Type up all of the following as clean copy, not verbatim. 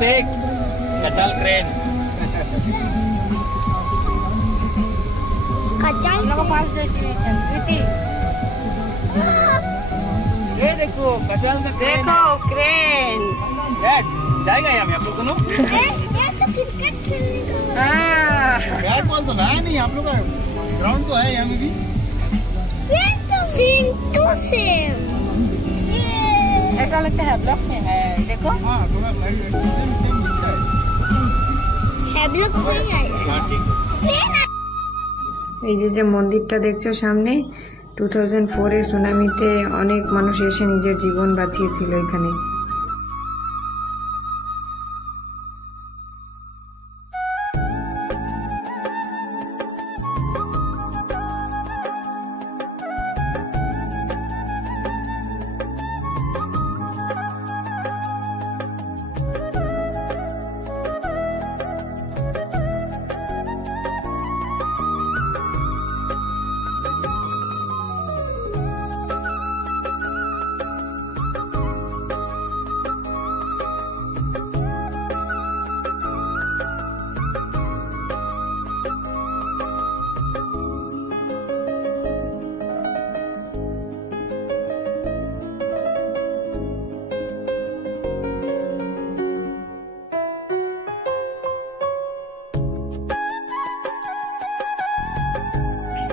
देख कचाल क्रेन। कचाल हम लोग का फर्स्ट डेस्टिनेशन कृति। ये देखो कचाल का क्रेन। देखो क्रेन। बैट जाएगा यहाँ में आप लोग दोनों। बैट बॉल तो है नहीं आप लोग का, ग्राउंड तो है यहाँ में भी। सेम टू सेम ऐसा लगता है ब्लॉक में है। देखो हाँ थोड़ा सेम दिखता है। ब्लॉक नहीं है। এই যে মন্দিরটা দেখছো সামনে 2004 এর সুনামিতে অনেক মানুষ এসে নিজের জীবন বাঁচিয়েছিল এখানে।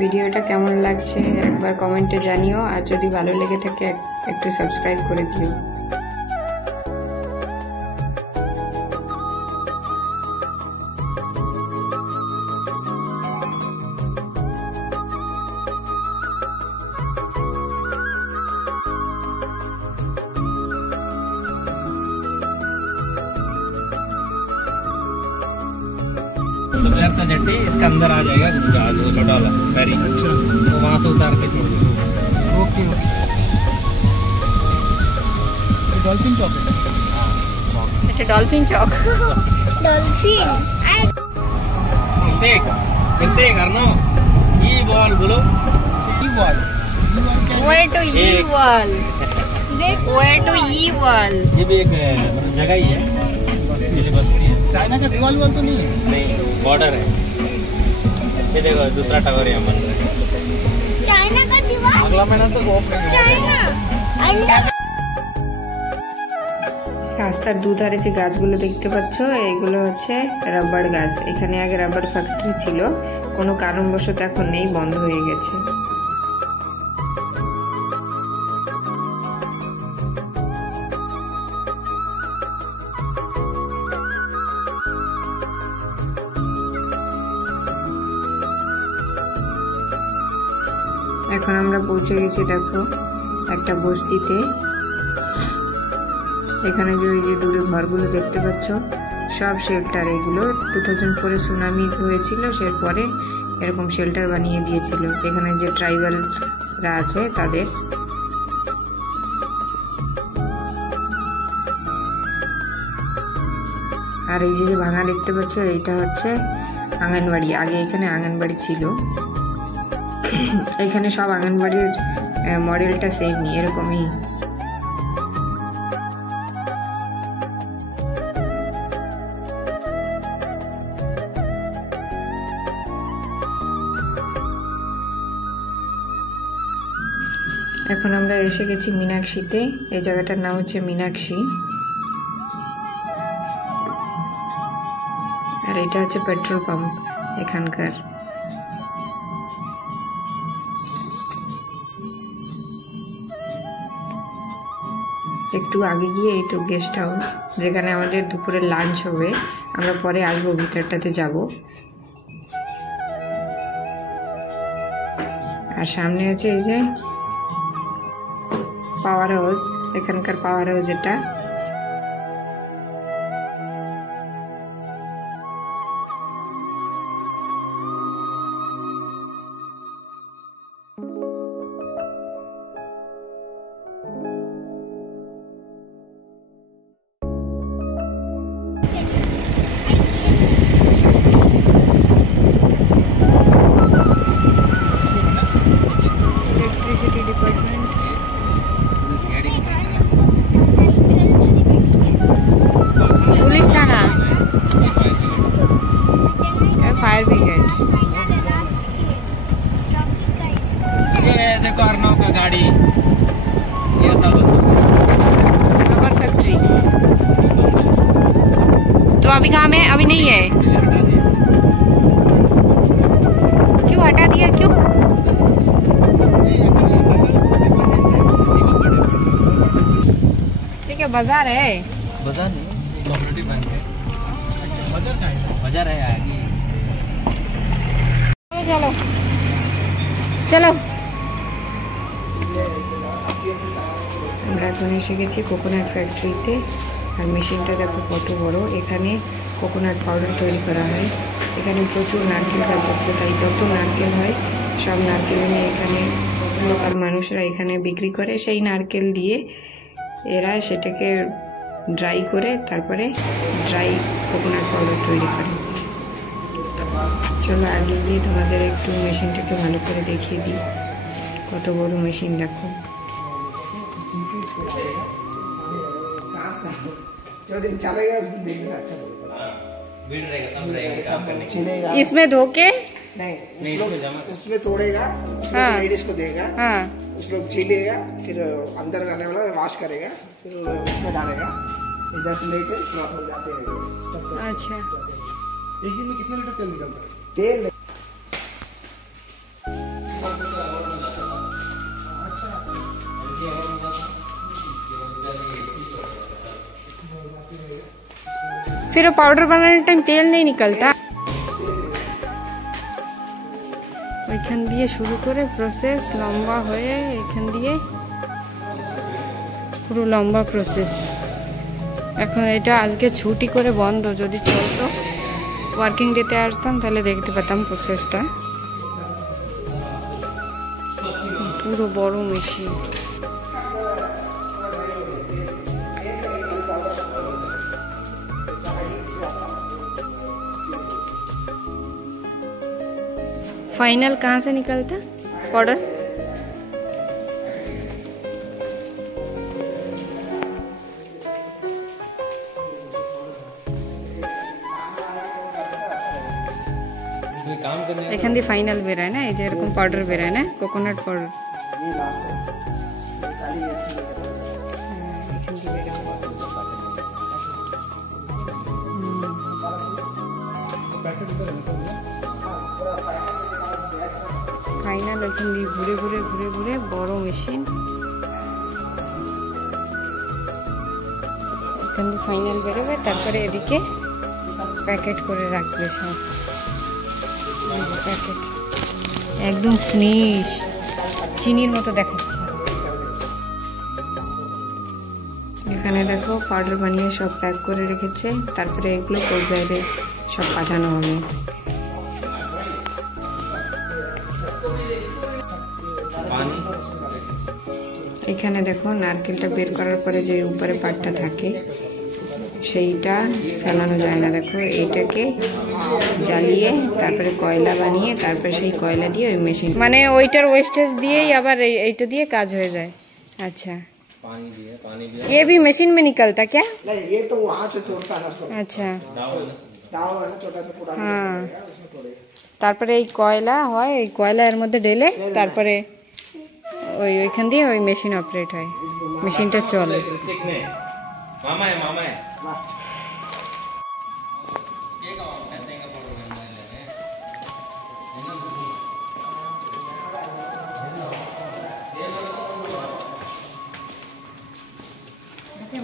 ভিডিওটা কেমন লাগছে একবার কমেন্টে জানিও, আর যদি ভালো লেগে থাকে একটু সাবস্ক্রাইব করে দিও। का जट्टी इसका अंदर आ जाएगा जहाज, वो छोटा वाला फेरी। अच्छा तो वहाँ से उतार के छोड़ दो। Okay okay. डॉल्फिन चौक है। এটা ডলফিন চক। ডলফিন देख फिर देख अर्नो ई बॉल बोलो। E ball way to E ball. Way to E ball. ये भी एक मतलब जगह ही है, बस्ती है। चाइना का दीवार वाल तो नहीं है? नहीं बॉर्डर है। ये देखो दूसरा टावर यहाँ बन रहा है। चाइना का दीवार अगला महीना तक ओपन होगा। चाइना अंडा। রাস্তার দুধারে যে গাছগুলো দেখতে পাচ্ছ এইগুলো হচ্ছে রাবার গাছ। এখানে আগে রাবার ফ্যাক্টরি ছিল, কোনো কারণবশত এখন নেই, বন্ধ হয়ে গেছে। এখন আমরা পৌঁছে গেছি দেখো একটা বস্তিতে। এখানে যে ওই যে দূরে ঘরগুলো দেখতে পাচ্ছ সব শেল্টার। এগুলো 2004 এ সুনামি হয়েছিল, সেরপরে এরকম শেল্টার বানিয়ে দিয়েছিল এখানে যে ট্রাইবালরা আছে তাদের। আর এই যে ভাঙা দেখতে পাচ্ছ এইটা হচ্ছে আঙ্গনবাড়ি। আগে এখানে আঙ্গনবাড়ি ছিল। এখানে সব আঙ্গনবাড়ির মডেলটা সেমই, এরকমই। এখন আমরা এসে গেছি মীনাক্ষীতে। এই জায়গাটার নাম হচ্ছে মীনাক্ষী। আর এটা হচ্ছে পেট্রোল পাম্প এখানকার। একটু আগে গিয়ে এই তো গেস্ট হাউস, যেখানে আমাদের দুপুরে লাঞ্চ হবে। আমরা পরে আসবো, ভিতরটাতে যাব। আর সামনে আছে এই যে পাওয়ার হাউস, এখানকার পাওয়ার হাউস এটা। गाड़ी ये सब रबर फैक्ट्री। तो अभी कहाँ में? अभी नहीं है। क्यों हटा दिया? क्यों? ठीक है, बाजार है। बाजार नहीं, कोऑपरेटिव बैंक है। बाजार का है? बाजार है आगे। चलो चलो। আমরা এখন এসে গেছি কোকোনাট ফ্যাক্টরিতে। আর মেশিনটা দেখো কত বড়। এখানে কোকোনাট পাউডার তৈরি করা হয়। এখানে প্রচুর নারকেল গাছ আছে, তাই যত নারকেল হয় সব নারকেল এনে এখানে লোকাল মানুষরা এখানে বিক্রি করে। সেই নারকেল দিয়ে এরা সেটাকে ড্রাই করে তারপরে ড্রাই কোকোনাট পাউডার তৈরি করে। চলো আগে গিয়ে তোমাদের একটু মেশিনটাকে ভালো করে দেখিয়ে দিই। কত বড় মেশিন দেখো। जो दिन चलेगा उस दिन देखना अच्छा भीड़ रहेगा, सब रहेगा काम करने के। चलेगा। इसमें धो के नहीं उसमें तोड़ेगा, हाँ। लेडीज को देगा, हाँ उस लोग छीलेगा, फिर अंदर रहने वाला वॉश करेगा, फिर उसमें डालेगा, इधर से लेके क्लॉथ हो जाते हैं। अच्छा। एक दिन में कितने लीटर तेल निकलता है? तेल फिर पाउडर बनाने टाइम तेल नहीं निकलता। ওইখান দিয়ে শুরু করে প্রসেস লম্বা হয়ে এখান দিয়ে পুরো লম্বা প্রসেস। এখন এটা আজকে ছুটি করে বন্ধ, যদি চলতো ওয়ার্কিং ডেতে আসতাম তাহলে দেখতে পেতাম প্রসেসটা। পুরো বড় মেশিন। फाइनल कहाँ से निकलता पाउडर? काम करने এখান দিয়ে ফাইনাল বের হয় না, এই যে এরকম পাউডার বের হয় না, কোকোনাট পাউডার। ফাইনাল এখান দিয়ে ঘুরে ঘুরে ঘুরে ঘুরে বড় মেশিন, এখান দিয়ে ফাইনাল বেরোবে, তারপরে এদিকে প্যাকেট করে রাখবে সব। প্যাকেট একদম ফিনিশ, চিনির মতো দেখাচ্ছে। এখানে দেখো পাউডার বানিয়ে সব প্যাক করে রেখেছে, তারপরে এগুলো কোরিয়ারে সব পাঠানো হবে। এখানে দেখো নারকেলটা বের করার পরে যে উপরে পাটটা থাকে সেইটা ফেলানো যায় না। দেখো এইটাকে জ্বালিয়ে তারপরে কয়লা বানিয়ে তারপরে সেই কয়লা দিয়ে ওই মেশিন, মানে ওইটার ওয়েস্টেজ দিয়েই আবার এইটা দিয়ে কাজ হয়ে যায়। अच्छा पानी भी ये भी मशीन में निकलता क्या? नहीं, ये तो वहाँ से तोड़ता है उसको। अच्छा दाव है ना छोटा सा पूरा, हाँ। उसमें तोड़ेगा। তারপরে এই কয়লা হয়, এই কয়লা এর মধ্যে ঢেলে তারপরে ওইখান দিয়ে ওই মেশিন অপারেট হয়, মেশিনটা চলে। मामा है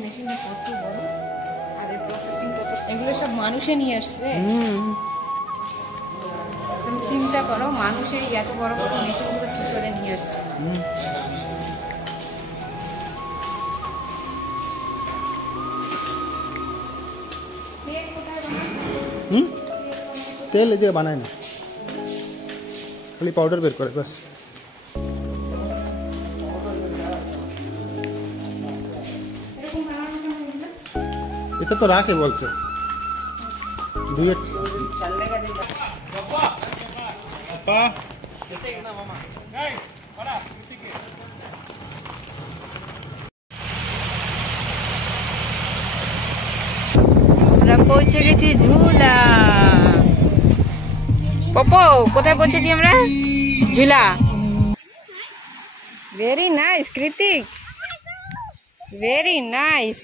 মেশিনটা কত বড় আর এর প্রসেসিং কত, এগুলো সব মানুষে নিয়ে আসছে। তুমি চিন্তা করো মানুষের এত বড় বড় মেশিনগুলো কি করে নিয়ে আসছে। तेल যে বানায় না, খালি পাউডার বের করে বাস। এটা তো রাখে বলছে দুয়ে চলने का दिन पापा আমরা পৌঁছে গেছি ঝুলা। পপো কোথায় পৌঁছেছি আমরা? ঝুলা। वेरी नाइस कृतिक, वेरी नाइस।